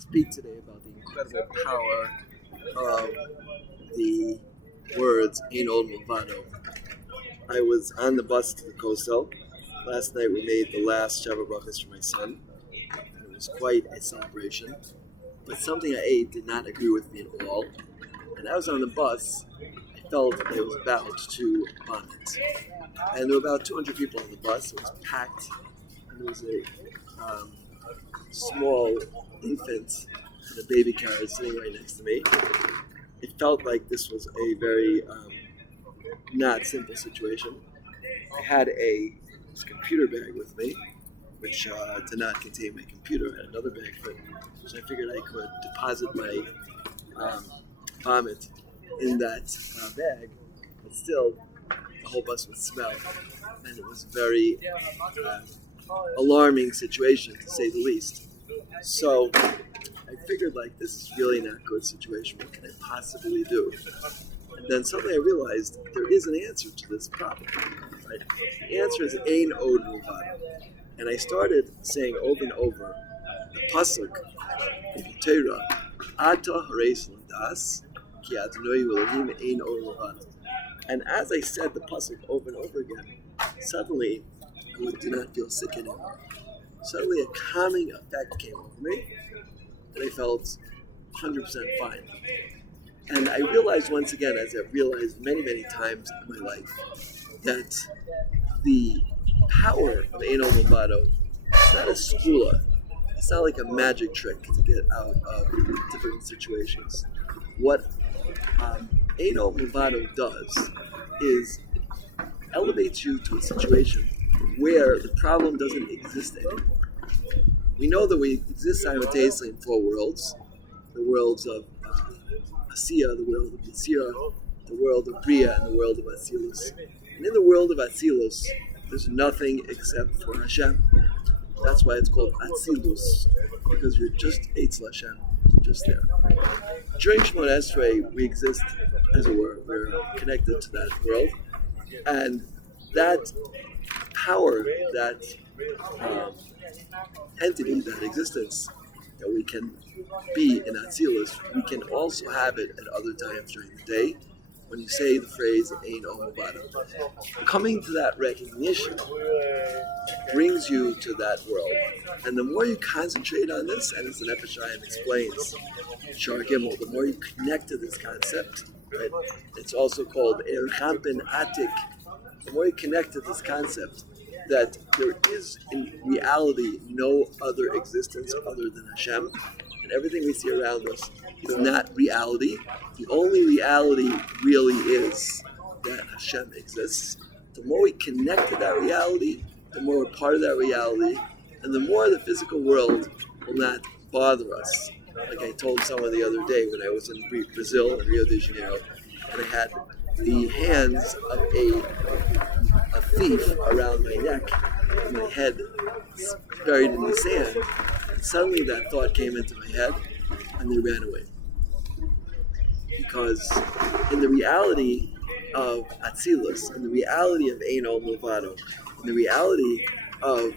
speak today about the incredible power of the words Ein Od Milvado. I was on the bus to the Kosel. Last night we made the last Shabbat Brachos for my son, and it was quite a celebration. But something I ate did not agree with me at all. And as I was on the bus, I felt that I was about to vomit. And there were about 200 people on the bus. It was packed, and there was a small infant in a baby carriage sitting right next to me. It felt like this was a very not simple situation. I had this computer bag with me, which did not contain my computer. I had another bag for it, so I figured I could deposit my vomit in that bag, but still the whole bus would smell, and it was a very alarming situation, to say the least. So I figured, this is really not a good situation. What can I possibly do? And then suddenly I realized there is an answer to this problem. Right? The answer is Ein Od Milvado. And I started saying over and over the pasuk in the Torah, Ata Hareis L'das, Ki Adonai Elohim Ein Od Milvado. And as I said the pasuk over and over again, suddenly I did not feel sick anymore. Suddenly a calming effect came over me, and I felt 100% fine. And I realized once again, as I've realized many, many times in my life, that the power of Ein Od Milvado is not a skula. It's not like a magic trick to get out of different situations. What Ein Od Milvado does is elevates you to a situation where the problem doesn't exist anymore. We know that we exist simultaneously in four worlds: the worlds of Asiya, the world of Yetzirah, the world of Bria, and the world of Atzilus. And in the world of Atzilus, there's nothing except for Hashem. That's why it's called Atzilus, because you're just Eitzel Hashem, just there. During Shemona Esrei, we exist, as it were, we're connected to that world, and that power, that entity, that existence that we can be in Atzilus, we can also have it at other times during the day when you say the phrase Ein Od Milvado. Coming to that recognition brings you to that world. And the more you concentrate on this, and as the Nefesh Hayim explains, Shar Gimel, the more you connect to this concept, right? It's also called Er Champin Atik. The more you connect to this concept, that there is in reality no other existence other than Hashem, and everything we see around us is not reality. The only reality really is that Hashem exists. The more we connect to that reality, the more we're part of that reality, and the more the physical world will not bother us. Like I told someone the other day when I was in Brazil, in Rio de Janeiro, and I had the hands of a thief around my neck and my head buried in the sand. And suddenly that thought came into my head, and they ran away. Because in the reality of Atzilus, in the reality of Ein Od Milvado, in the reality of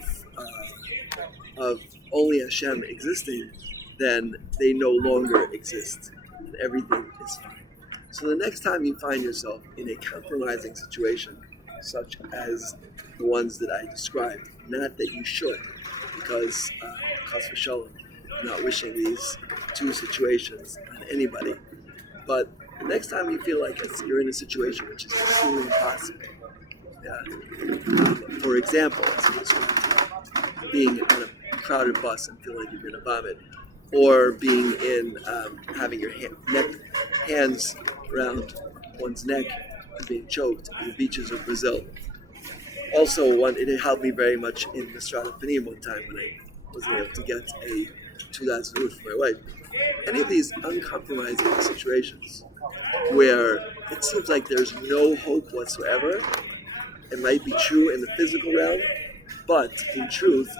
only Hashem existing, then they no longer exist, and everything is fine. So the next time you find yourself in a compromising situation, such as the ones that I described, not that you should, because Chas v'Shalom, I'm not wishing these two situations on anybody, but the next time you feel like you're in a situation which is completely impossible, for example, as I described, being on a crowded bus and feeling like you're going to vomit, or being in having your hands around one's neck and being choked on the beaches of Brazil. Also, it helped me very much in Mistrata Panim one time when I wasn't able to get a 2,000 root for my wife. Any of these uncompromising situations where it seems like there's no hope whatsoever, it might be true in the physical realm, but in truth,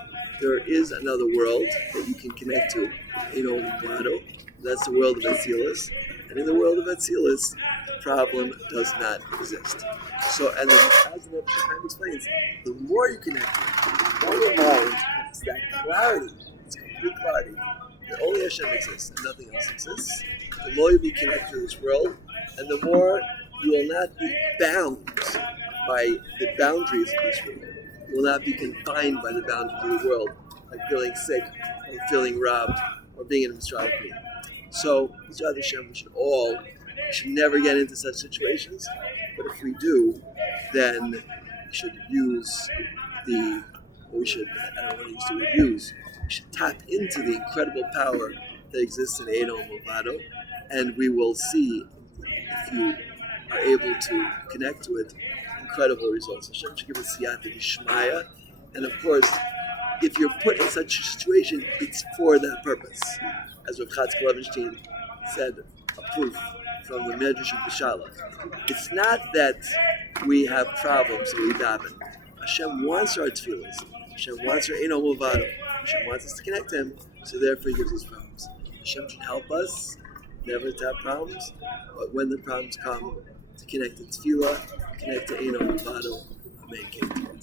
there is another world that you can connect to, Ein Od Milvado. That's the world of Atzilus. And in the world of Atzilus, the problem does not exist. So, and then as the Nefesh Hayim explains, the more you connect, the more your mind comes to that clarity, it's complete clarity, that only Hashem exists and nothing else exists, the more you'll be connected to this world, and the more you will not be bound by the boundaries of this world. You will not be confined by the boundaries of the world, like feeling sick, or feeling robbed, or being in a mistrality. So, B'ezras Hashem, we should never get into such situations, but if we do, then we should use we should tap into the incredible power that exists in Eino and Milvado, and we will see, if you are able to connect to it, incredible results. Hashem should give us siyata d'shmaya, and of course, if you're put in such a situation, it's for that purpose. As Rav Chatzkel Levenstein said, a proof from the Medrash of B'Shalach. It's not that we have problems so we daven. Hashem wants our tefillas. Hashem wants our Eino Milvado. Hashem wants us to connect to Him, so therefore He gives us problems. Hashem should help us never to have problems, but when the problems come, to connect to tefillah, connect to Eino Milvado, Amen.